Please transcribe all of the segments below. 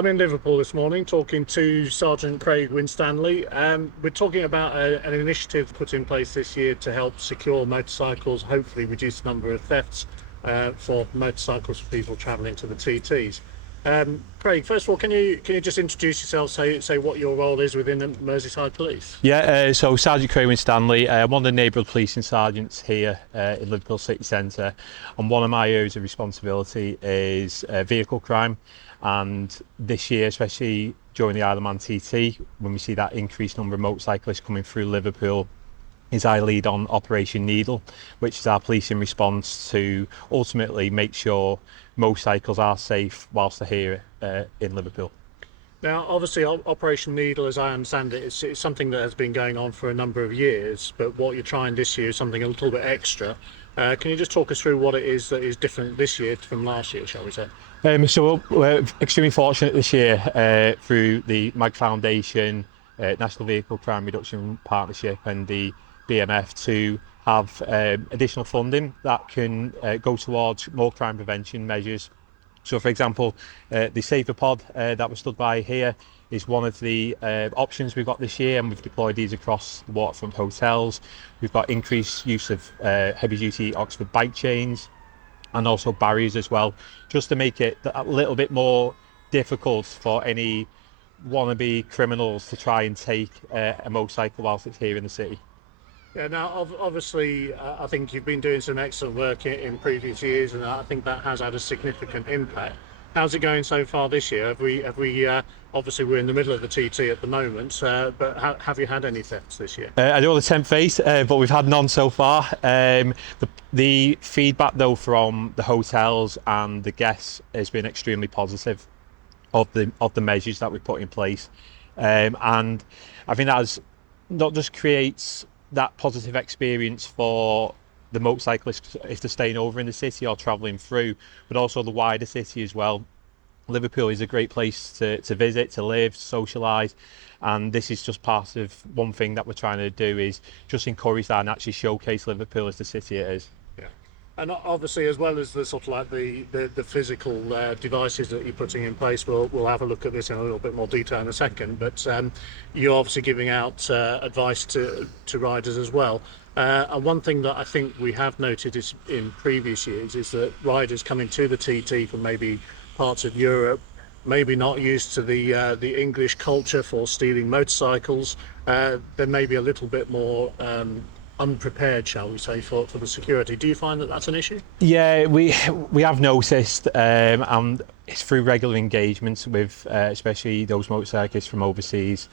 I'm in Liverpool this morning talking to Sergeant Craig Winstanley. We're talking about an initiative put in place this year to help secure motorcycles, hopefully reduce the number of thefts for motorcycles for people travelling to the TTs. Craig, first of all, can you just introduce yourself, say what your role is within the Merseyside Police? Yeah, so Sergeant Craig Winstanley, I'm one of the neighbourhood policing sergeants here in Liverpool City Centre, and one of my areas of responsibility is vehicle crime. And this year, especially during the Isle of Man TT, when we see that increased number of motorcyclists coming through Liverpool, is I lead on Operation Needle, which is our policing response to ultimately make sure motorcycles are safe whilst they're here in Liverpool. Now, obviously, Operation Needle, as I understand it, is something that has been going on for a number of years, but what you're trying this year is something a little bit extra. Can you just talk us through what it is that is different this year from last year, shall we say? So we're extremely fortunate this year through the MAG Foundation, National Vehicle Crime Reduction Partnership and the BMF to have additional funding that can go towards more crime prevention measures. So, for example, the Safer Pod that was stood by here is one of the options we've got this year, and we've deployed these across the waterfront hotels. We've got increased use of heavy-duty Oxford bike chains and also barriers as well, just to make it a little bit more difficult for any wannabe criminals to try and take a motorcycle whilst it's here in the city. Yeah, now obviously I think you've been doing some excellent work in previous years, and I think that has had a significant impact. How's it going so far this year? Have we obviously we're in the middle of the TT at the moment, but have you had any thefts this year? I do all the temp phase, but we've had none so far. The feedback though from the hotels and the guests has been extremely positive of the measures that we put in place, and I think that has not just creates that positive experience for the motorcyclists if they're staying over in the city or travelling through, but also the wider city as well. Liverpool is a great place to visit, to live, to socialise, and this is just part of one thing that we're trying to do is just encourage that and actually showcase Liverpool as the city it is. Yeah, and obviously as well as the sort of like the physical devices that you're putting in place, we'll have a look at this in a little bit more detail in a second, but you're obviously giving out advice to riders as well. And one thing that I think we have noted is in previous years is that riders coming to the TT from maybe parts of Europe, maybe not used to the English culture for stealing motorcycles, they may be a little bit more unprepared, shall we say, for the security. Do you find that that's an issue? Yeah, we have noticed, and it's through regular engagements with especially those motorcyclists from overseas.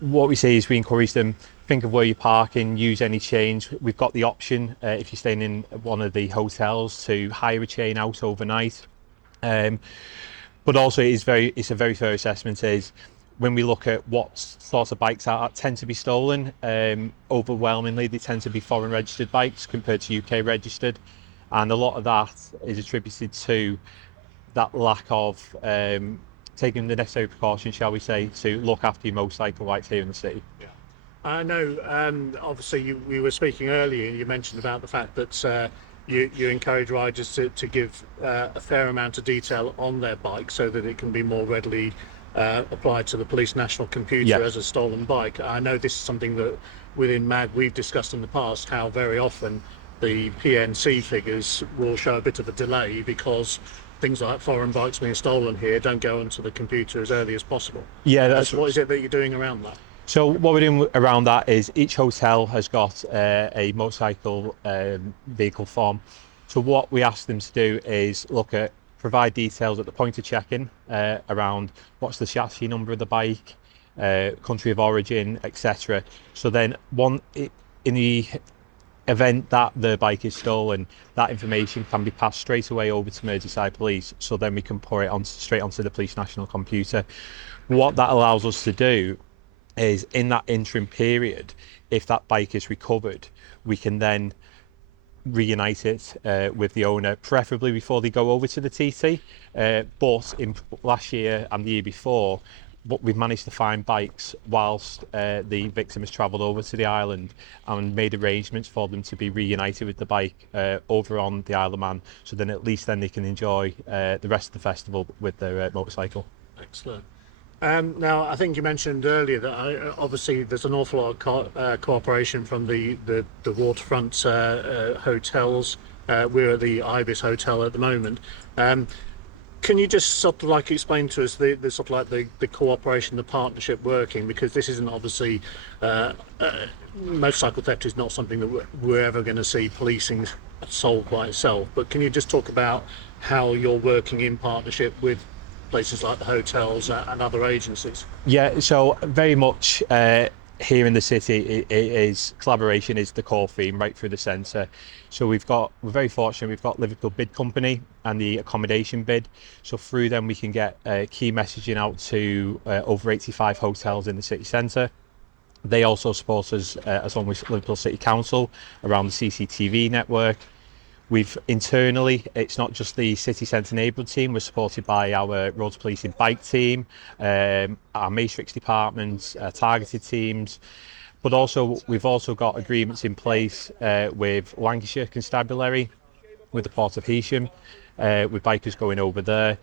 What we say is we encourage them, think of where you're parking, use any chains. We've got the option, if you're staying in one of the hotels, to hire a chain out overnight. But also it's a very fair assessment is when we look at what sorts of bikes tend to be stolen, overwhelmingly they tend to be foreign registered bikes compared to UK registered, and a lot of that is attributed to that lack of taking the necessary precautions, shall we say, to look after your motorcycle right here in the city. Yeah, I know. Obviously, we were speaking earlier, and you mentioned about the fact that you encourage riders to give a fair amount of detail on their bike so that it can be more readily applied to the police national computer as a stolen bike. I know this is something that within MAG we've discussed in the past, how very often the PNC figures will show a bit of a delay because things like foreign bikes being stolen here don't go onto the computer as early as possible. Yeah, what is it that you're doing around that? So what we're doing around that is each hotel has got a motorcycle vehicle form. So what we ask them to do is provide details at the point of check-in around what's the chassis number of the bike, country of origin, etc. So then in the event that the bike is stolen, that information can be passed straight away over to Merseyside Police, so then we can pour it straight onto the police national computer. What that allows us to do is in that interim period, if that bike is recovered, we can then reunite it with the owner, preferably before they go over to the TT. But in last year and the year before, we've managed to find bikes whilst the victim has travelled over to the island and made arrangements for them to be reunited with the bike over on the Isle of Man, so then at least then they can enjoy the rest of the festival with their motorcycle. Excellent. Now, I think you mentioned earlier that obviously there's an awful lot of cooperation from the waterfront hotels. We're at the Ibis Hotel at the moment. Can you just sort of like explain to us the sort of like the cooperation, the partnership working? Because this isn't obviously motorcycle theft is not something that we're ever going to see policing solve by itself. But can you just talk about how you're working in partnership with places like the hotels and other agencies? Yeah, so very much here in the city, it is collaboration is the core theme right through the centre. So we're very fortunate. We've got Liverpool Bid Company and the accommodation bid. So through them, we can get key messaging out to over 85 hotels in the city centre. They also support us along with Liverpool City Council around the CCTV network. We've internally, it's not just the city centre neighbourhood team, we're supported by our roads policing bike team, our matrix departments, targeted teams, but also we've also got agreements in place with Lancashire Constabulary, with the Port of Heysham, with bikers going over there.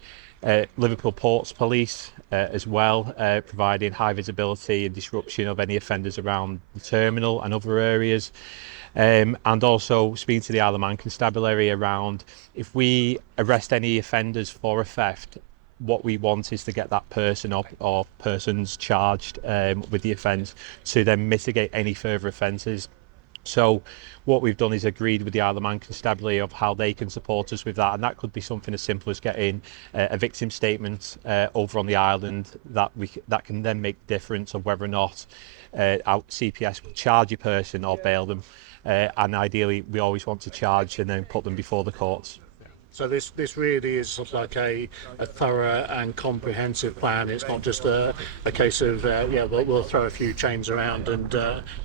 Liverpool Ports Police as well, providing high visibility and disruption of any offenders around the terminal and other areas. And also speaking to the Isle of Man Constabulary around if we arrest any offenders for a theft, what we want is to get that person up or persons charged with the offence to then mitigate any further offences. So what we've done is agreed with the Isle of Man Constabulary of how they can support us with that, and that could be something as simple as getting a victim statement over on the island that can then make the difference of whether or not our CPS will charge a person or bail them, and ideally we always want to charge and then put them before the courts. So this really is sort of like a thorough and comprehensive plan. It's not just a case of we'll throw a few chains around and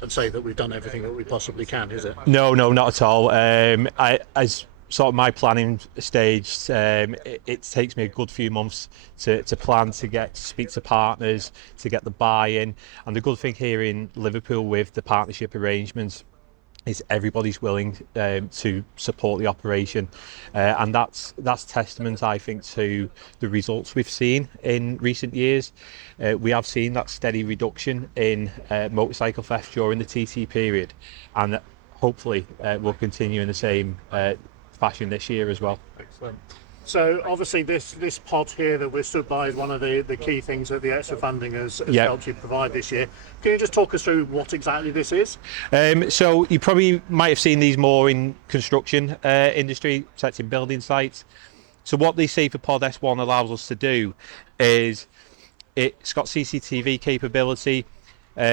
say that we've done everything that we possibly can, is it? No, not at all. As sort of my planning stage, it takes me a good few months to plan, to speak to partners, to get the buy-in. And the good thing here in Liverpool with the partnership arrangements is everybody's willing to support the operation, and that's testament, I think, to the results we've seen in recent years. We have seen that steady reduction in motorcycle theft during the TT period, and hopefully we'll continue in the same fashion this year as well. Excellent. So obviously this pod here that we're stood by is one of the key things that the extra funding has helped you provide this year. Can you just talk us through what exactly this is? So you probably might have seen these more in construction industry, protecting building sites. So what the Safer Pod S1 allows us to do is it's got CCTV capability.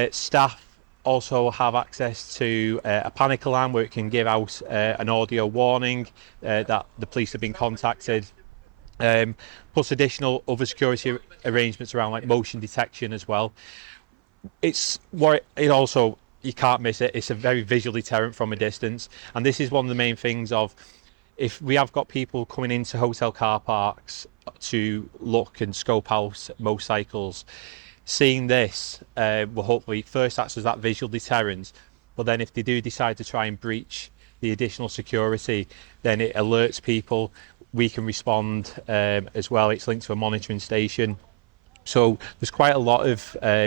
Staff also have access to a panic alarm where it can give out an audio warning that the police have been contacted, plus additional other security arrangements around like motion detection as well. It also, you can't miss it, it's a very visual deterrent from a distance, and this is one of the main things of if we have got people coming into hotel car parks to look and scope out motorcycles, seeing this will hopefully first act as that visual deterrent, but then if they do decide to try and breach the additional security, then it alerts people. We can respond as well. It's linked to a monitoring station. So there's quite a lot of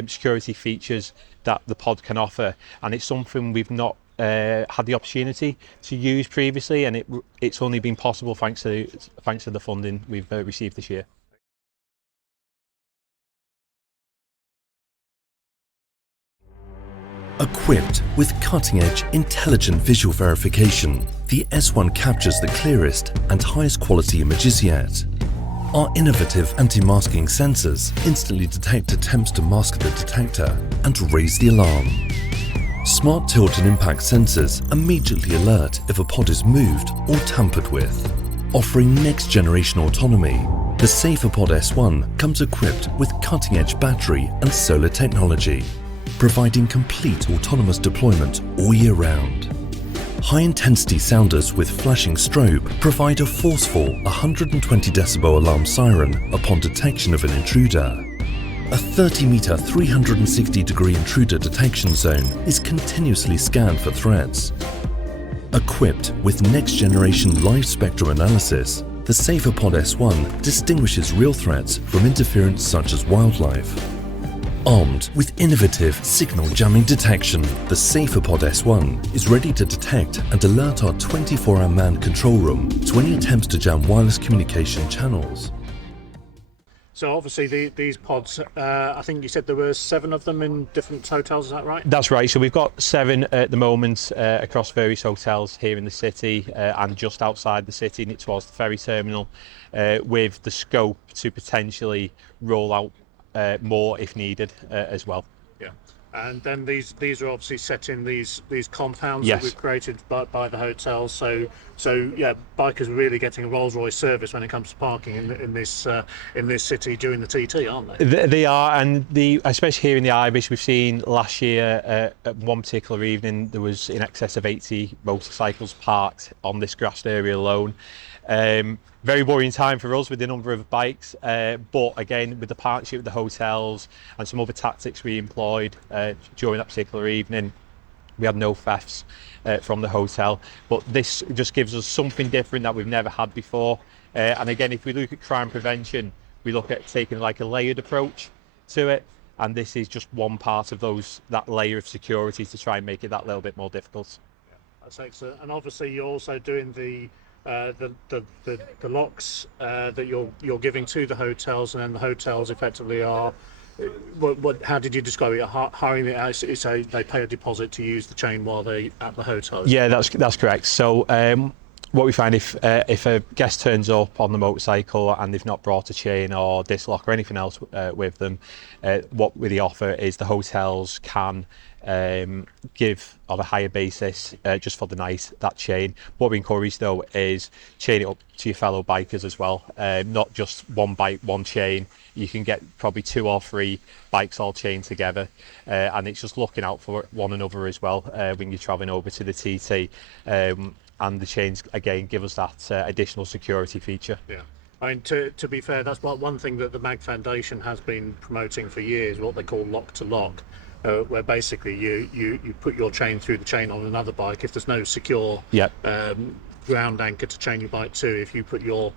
security features that the pod can offer, and it's something we've not had the opportunity to use previously, and it's only been possible thanks to the funding we've received this year. Equipped with cutting-edge intelligent visual verification, the S1 captures the clearest and highest quality images yet. Our innovative anti-masking sensors instantly detect attempts to mask the detector and raise the alarm. Smart tilt and impact sensors immediately alert if a pod is moved or tampered with. Offering next-generation autonomy, the Safer Pod S1 comes equipped with cutting-edge battery and solar technology, providing complete autonomous deployment all year round. High-intensity sounders with flashing strobe provide a forceful 120 decibel alarm siren upon detection of an intruder. A 30-meter 360-degree intruder detection zone is continuously scanned for threats. Equipped with next-generation live spectrum analysis, The SaferPod S1 distinguishes real threats from interference such as wildlife. Armed with innovative signal jamming detection, the SaferPod S1 is ready to detect and alert our 24-hour manned control room to any attempts to jam wireless communication channels. So obviously these pods, I think you said there were 7 of them in different hotels, is that right? That's right. So we've got 7 at the moment across various hotels here in the city and just outside the city, and towards the ferry terminal, with the scope to potentially roll out more if needed as well. Yeah. And then these are obviously set in these compounds Yes. that we've created by the hotels. So yeah, bikers are really getting a Rolls-Royce service when it comes to parking in this city during the TT, aren't they? They are, and especially here in the Ibis, we've seen last year at one particular evening there was in excess of 80 motorcycles parked on this grassed area alone. Very worrying time for us with the number of bikes, but again, with the partnership with the hotels and some other tactics we employed during that particular evening, we had no thefts from the hotel. But this just gives us something different that we've never had before. And again, if we look at crime prevention, we look at taking like a layered approach to it, and this is just one part of that layer of security to try and make it that little bit more difficult. Yeah, that's excellent. And obviously, you're also doing the locks that you're giving to the hotels, and then the hotels effectively are. How did you describe it? Hiring it out, so they pay a deposit to use the chain while they at the hotel. Yeah, that's correct. So what we find if a guest turns up on the motorcycle and they've not brought a chain or disc lock or anything else with them, what we offer is the hotels can give on a higher basis just for the night that chain. What we encourage though is chain it up to your fellow bikers as well, not just one bike, one chain. You can get probably 2 or 3 bikes all chained together, and it's just looking out for one another as well when you're travelling over to the TT. And the chains again give us that additional security feature. Yeah. I mean, to be fair, that's one thing that the MAG Foundation has been promoting for years, what they call lock to lock, where basically you put your chain through the chain on another bike. If there's no secure ground anchor to chain your bike to, if you put your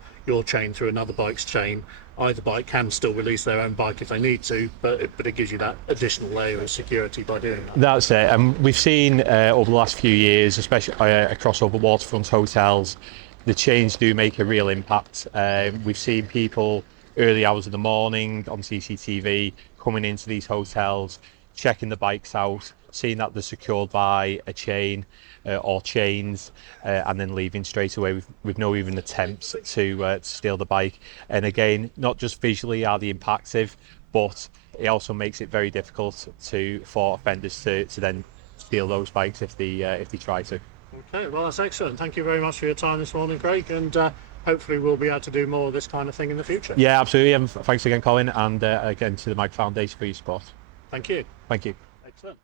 chain through another bike's chain, either bike can still release their own bike if they need to, but it gives you that additional layer of security by doing that. That's it. And we've seen over the last few years, especially across over waterfront hotels, the chains do make a real impact. We've seen people early hours of the morning on CCTV coming into these hotels, checking the bikes out, seeing that they're secured by a chain or chains, and then leaving straight away with no even attempts to steal the bike. And again, not just visually are they impactful, but it also makes it very difficult for offenders to then steal those bikes if they try to. Okay, well that's excellent. Thank you very much for your time this morning, Craig, and hopefully we'll be able to do more of this kind of thing in the future. Yeah, absolutely. And thanks again, Colin, and again to the MAG Foundation for your support. Thank you. Thank you. Excellent.